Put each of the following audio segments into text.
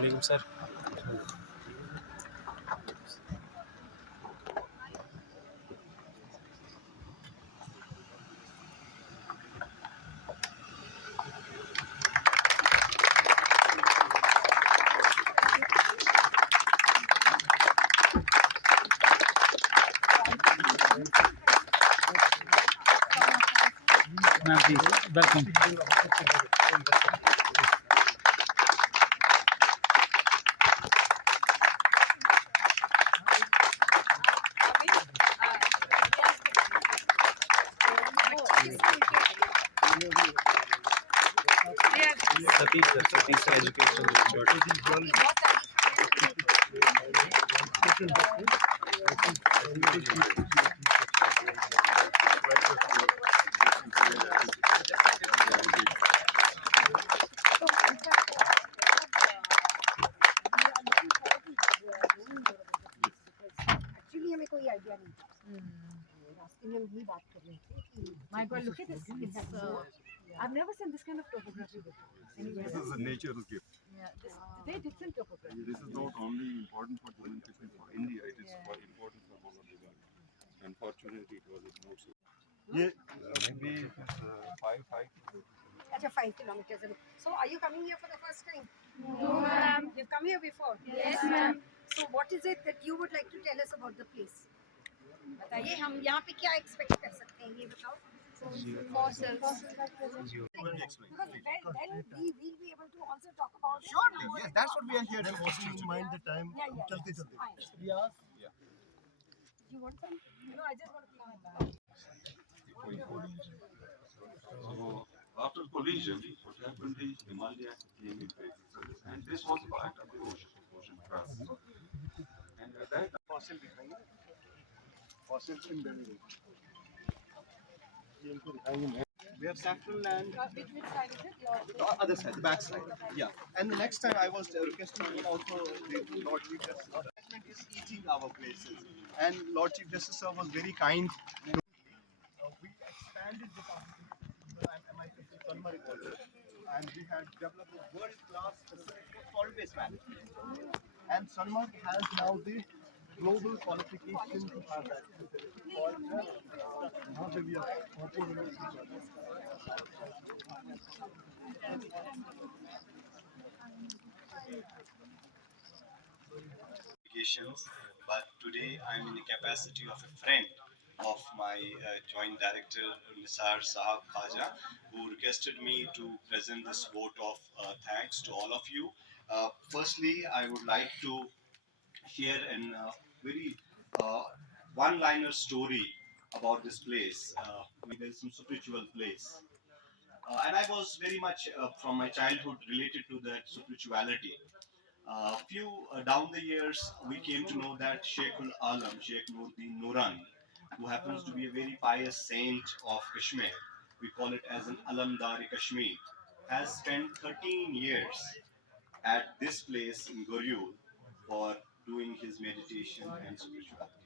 Assalamualaikum sir. Ma'am, please welcome. Satish sir, Satish sir, education institute. Actually हमें कोई idea नहीं था रास्ते में हम यही बात कर रहे थे कि My God, look at this. I've never seen this kind of topography before. This is a nature's gift. Yeah, this very different topography. This is not only important for Jammu and Kashmir, for India, it is for important for all of the world. Unfortunately, it was more so. Yeah, maybe 5 अच्छा 5 kilometers away. So are you coming here for the first time? No, ma'am. You've come here before? Yes, ma'am. So what is it that you would like to tell us about the place? बताइए हम यहाँ पे क्या expect कर सकते हैं ये बताओ. Fossils. Because then we will be able to also talk about it. Surely, yes, that's what we are here to mostly to mind the time. Yeah. Chalte chalte. Fine. Yeah. You want some? No, I just want to plan. So after collision, what happened is Himalaya came in phases, and this was part of the ocean crust. And at that Fossil दिखाएंगे. Fossils in Delhi. ये इनको दिखाएंगे. we have saffron land. Which side is it? The other side, the back side. Yeah. And the next time I was requesting also the Lord Chief Justice. Our government is eating our places, and Lord Chief Justice sir was very kind. We expanded the Sonmarg also, and we had developed a world-class facility for solid-waste management. And Sonmarg has now the global qualification to have that facility called वहाँ पे भी आप Obligations, but today I'm in the capacity of a friend of my joint director Nisar Sahab Khaja, who requested me to present this vote of thanks to all of you. Firstly, I would like to share a very one-liner story about this place. There's some spiritual place. And I was very much from my childhood related to that spirituality. Few down the years, we came to know that Sheikhul Alam, Sheikh Nuruddin Nurani, who happens to be a very pious saint of Kashmir, we call it as an Alamdar Kashmir, has spent 13 years at this place in Goryul for doing his meditation and spirituality.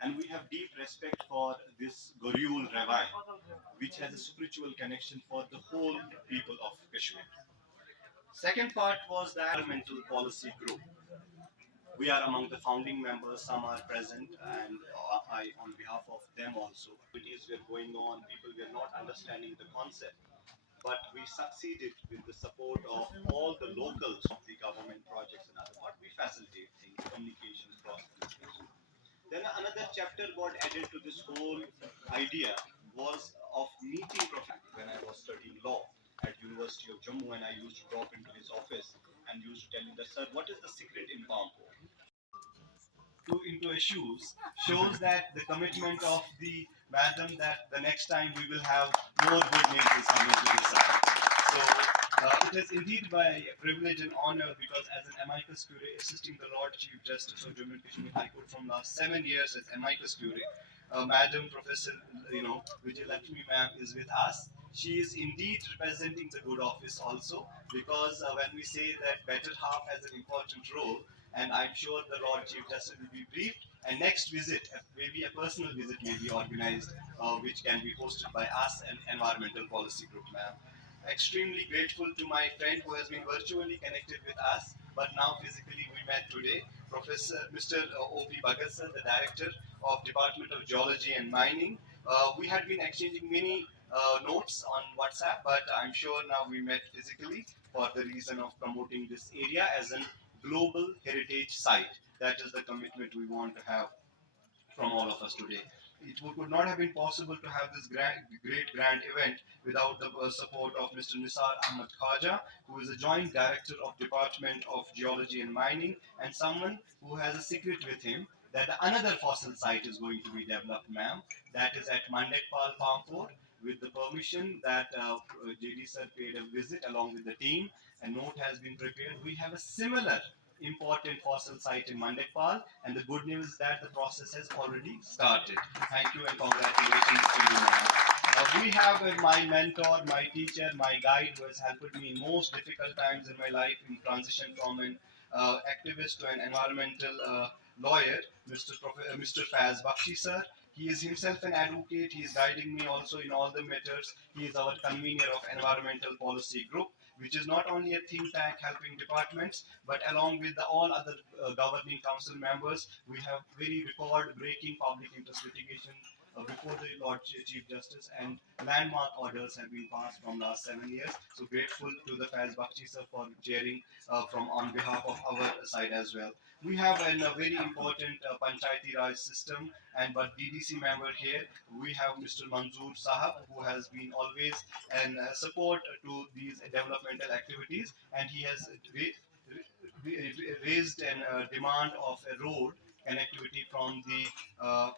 And we have deep respect for this Goryul Ravine, which has a spiritual connection for the whole people of Kashmir. Second part was the environmental policy group. We are among the founding members, some are present, and I, on behalf of them also. Activities were going on, people were not understanding the concept, but we succeeded with the support of all the locals of the government projects and other part. We facilitate things, communications, cross communication. Then another chapter got added to this whole idea was of meeting professor when I was studying law at University of Jammu, and I used to drop into his office and used to tell him that, sir, what is the secret in Bampo? Into issues shows that the commitment of the madam that the next time we will have more good names coming to this side. So it is indeed my privilege and honor because as an amicus curiae assisting the Lord Chief Justice of Jammu and Kashmir High Court from last 7 years as amicus curiae, Madam Professor, Vijay Lakshmi ma'am is with us. She is indeed representing the good office also because when we say that better half has an important role, and I'm sure the Lord Chief Justice will be briefed. And next visit, maybe a personal visit may be organized, which can be hosted by us and Environmental Policy Group, ma'am. Extremely grateful to my friend who has been virtually connected with us. but now physically we met today. Professor Mr. O.P. Bhagat sir, the director of Department of Geology and Mining. We had been exchanging many notes on WhatsApp, but I'm sure now we met physically for the reason of promoting this area as a global heritage site. That is the commitment we want to have from all of us today. It would not have been possible to have this great grand event without the support of Mr. Nisar Ahmad Khaja, who is a joint director of Department of Geology and Mining, and someone who has a secret with him that another fossil site is going to be developed, ma'am. That is at Mandekpal, Pampur. With the permission that JD sir paid a visit along with the team, a note has been prepared. We have a similar important fossil site in Mandekpal, and the good news is that the process has already started. Thank you and congratulations to you, ma'am. We have my mentor, my teacher, my guide who has helped me in most difficult times in my life in transition from an activist to an environmental lawyer, Mr. Faz Bakshi sir. He is himself an advocate. He is guiding me also in all the matters. He is our convener of environmental policy group, which is not only a think tank helping departments, but along with all other governing council members, we have very record-breaking public interest litigation before the Lord Chief Justice, and landmark orders have been passed from last 7 years. So grateful to the Faiz Bakshi sir for chairing from on behalf of our side as well. We have a very important Panchayati Raj system and but DDC member here. We have Mr. Manzoor Sahab, who has been always and support to these developmental activities, and he has raised a demand of a road connectivity from the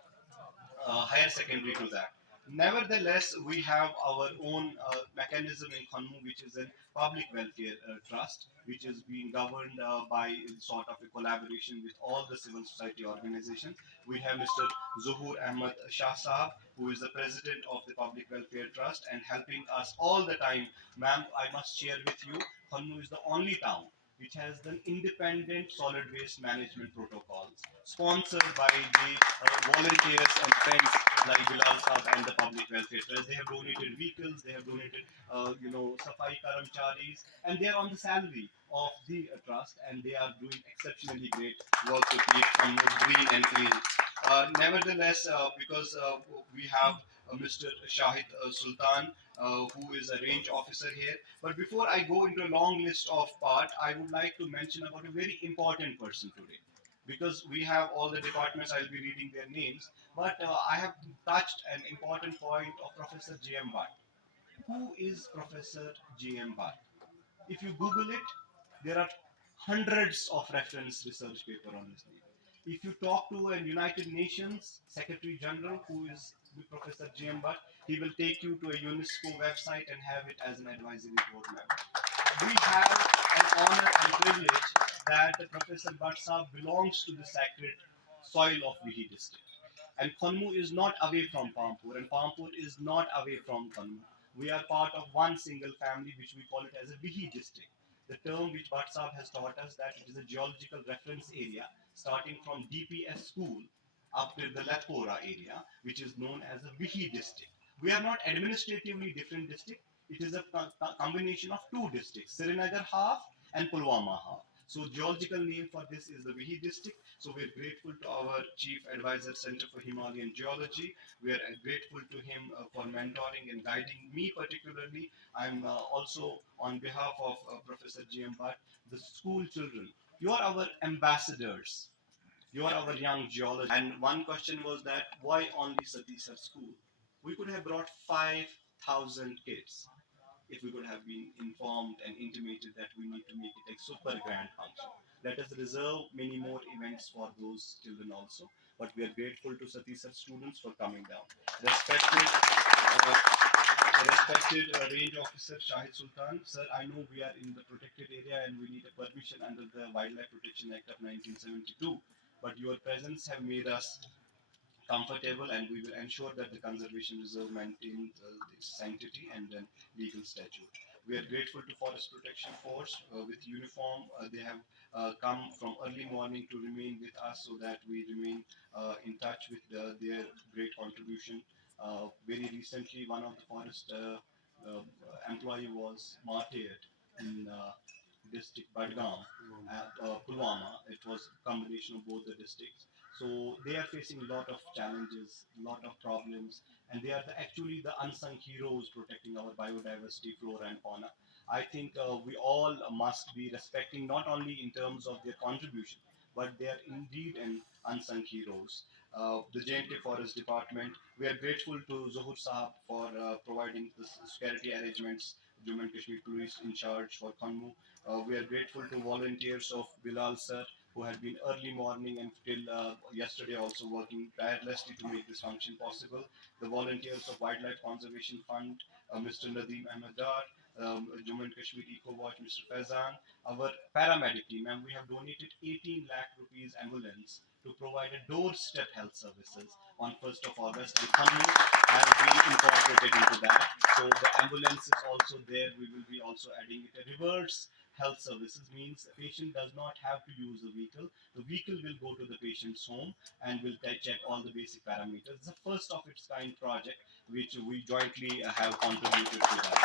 higher secondary to that. Nevertheless, we have our own mechanism in Khanmu, which is a public welfare trust, which is being governed by sort of a collaboration with all the civil society organizations. We have Mr. Zuhur Ahmad Shah Sahab, who is the president of the Public Welfare Trust and helping us all the time. Ma'am, I must share with you, Khanmu is the only town which has the independent solid waste management protocols sponsored by the volunteers and friends like Bilal Saab and the Public Welfare Trust. They have donated vehicles, they have donated, Safai Karamcharis, and they are on the salary of the trust, and they are doing exceptionally great work to keep Kannur green and clean. Nevertheless, because we have Mr. Shahid Sultan, who is a range officer here. But before I go into a long list of part, I would like to mention about a very important person today. Because we have all the departments, I'll be reading their names. But I have touched an important point of Professor J.M. Bhatt. Who is Professor J.M. Bhatt? If you Google it, there are hundreds of reference research paper on his name. If you talk to a United Nations Secretary General who is Professor J.M. Bhatt, he will take you to a UNESCO website and have it as an advisory board member. We have an honor and privilege that Professor Bhatt Sahab belongs to the sacred soil of Bihi district. And Khanmu is not away from Pampur, and Pampur is not away from Khanmu. We are part of one single family, which we call it as a Bihi district. The term which Bhatt Sahab has taught us that it is a geological reference area starting from DPS school up to the Latpora area, which is known as the Bihi district. We are not administratively different district. It is a combination of two districts, Srinagar half and Pulwama half. So geological name for this is the Bihi district. So we're grateful to our Chief Advisor Center for Himalayan Geology. We are grateful to him for mentoring and guiding me particularly. I'm also on behalf of Professor G.M. Bhatt, the school children. You are our ambassadors. You are our young geologists. And one question was that why only Satisar school? We could have brought 5,000 kids if we could have been informed and intimated that we need to make it a super grand function. Let us reserve many more events for those children also. But we are grateful to Satisar students for coming down. Respected Range Officer Shahid Sultan, sir, I know we are in the protected area and we need a permission under the Wildlife Protection Act of 1972. But your presence have made us comfortable, and we will ensure that the conservation reserve maintains its sanctity and then legal statute. We are grateful to Forest Protection Force with uniform. They have come from early morning to remain with us so that we remain in touch with their great contribution. Very recently, one of the forest employee was martyred in district Badgaon, Pulwama. It was a combination of both the districts. So they are facing a lot of challenges, a lot of problems, and they are actually the unsung heroes protecting our biodiversity, flora and fauna. I think we all must be respecting not only in terms of their contribution, but they are indeed an unsung heroes. The J&K Forest Department, we are grateful to Zohur Saab for providing the security arrangements, Jammu and Kashmir Police in charge for Kanmu. We are grateful to volunteers of Bilal sir, who had been early morning and till yesterday also working tirelessly to make this function possible. The volunteers of Wildlife Conservation Fund, Mr. Nadeem Ahmedar, Jammu and Kashmir Eco Watch, Mr. Faizan, our paramedic team, and we have donated 18 lakh rupees ambulance to provide a doorstep health services on 1st of August, and Kannu has been incorporated into that. So the ambulance is also there. We will be also adding it. A reverse health services means the patient does not have to use the vehicle. The vehicle will go to the patient's home and will check all the basic parameters. It's the first of its kind project which we jointly have contributed to that.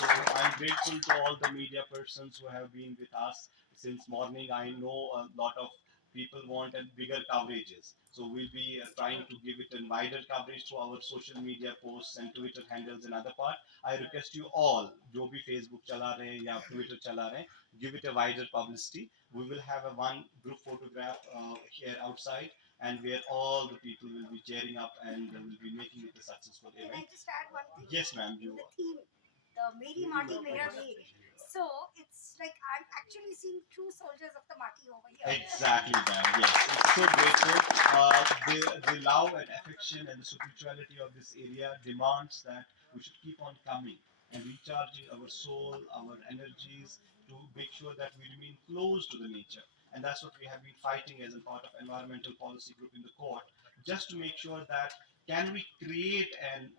So I'm grateful to all the media persons who have been with us since morning. I know a lot of people want a bigger coverages. So we'll be trying to give it a wider coverage through our social media posts and Twitter handles and other part. I request you all, जो भी Facebook चला रहे हैं या Twitter चला रहे हैं, give it a wider publicity. We will have a one group photograph here outside, and where all the people will be cheering up and will be making it a successful Can I event. just add one thing? Yes, ma'am. In the theme, the Meri Mati Mera Desh. So it's like I'm actually seeing true soldiers of the Mati over here. Exactly, ma'am. Yes, it's so grateful. The love and affection and the spirituality of this area demands that we should keep on coming and recharging our soul, our energies to make sure that we remain close to the nature. And that's what we have been fighting as a part of environmental policy group in the court, just to make sure that can we create an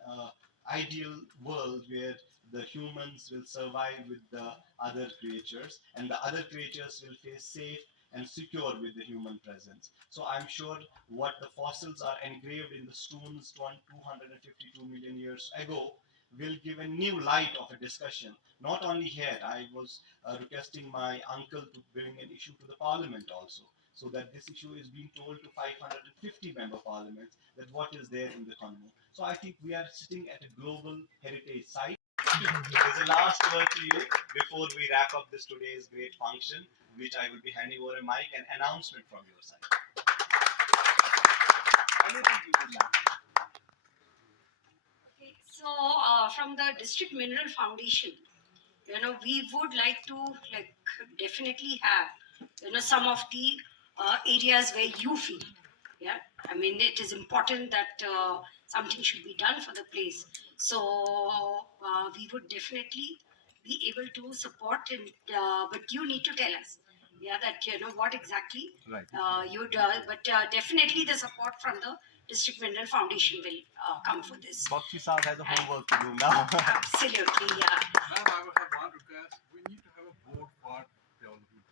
ideal world where the humans will survive with the other creatures and the other creatures will feel safe and secure with the human presence. So I'm sure what the fossils are engraved in the stones 252 million years ago will give a new light of a discussion. Not only here, I was requesting my uncle to bring an issue to the parliament also, so that this issue is being told to 550 member parliaments that what is there in the Congo. So I think we are sitting at a global heritage site. There's a last word to you before we wrap up this today's great function, which I will be handing over a mic and announcement from your side. Anything you would like. Okay, so from the District Mineral Foundation, we would like to definitely have some of the areas where you feel, yeah, I mean it is important that something should be done for the place. So we would definitely be able to support, and but you need to tell us, yeah, that what exactly Right. you do. But definitely the support from the District Mineral Foundation will come for this. Bakshi Saab has a homework to do now. Absolutely, yeah. Ma'am, I would have one request. We need to have a board for development.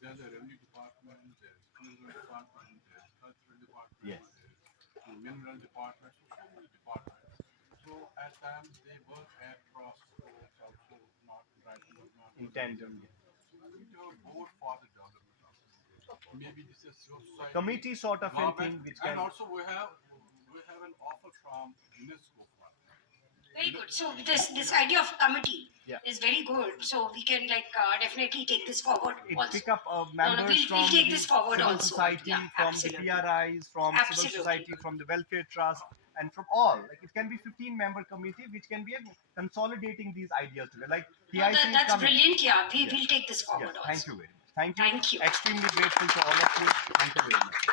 There's a revenue department, there's tourism department, there's cultural department, Yes. there's mineral department, so many departments. So at times they work at cross roads, also not right, not In tandem. So we need to have a board for the development of this. Maybe this is society. Committee sort of a thing government, which and can. also we have an offer from UNESCO for it. Very good. So this idea of a committee Yeah. is very good. So we can definitely take this forward It also. pick up no, members we'll from take the this forward civil also. society, Yeah, from absolutely. the PRIs, from Absolutely. civil society, from the welfare trust, and from all. Like it can be 15-member committee, which can be consolidating these ideas together. Like No, PIC is that's coming. brilliant. Yeah, we Yes. will take this Yes, forward also. thank you very much. Thank you. Thank you. Extremely grateful to all of you. Thank you very much.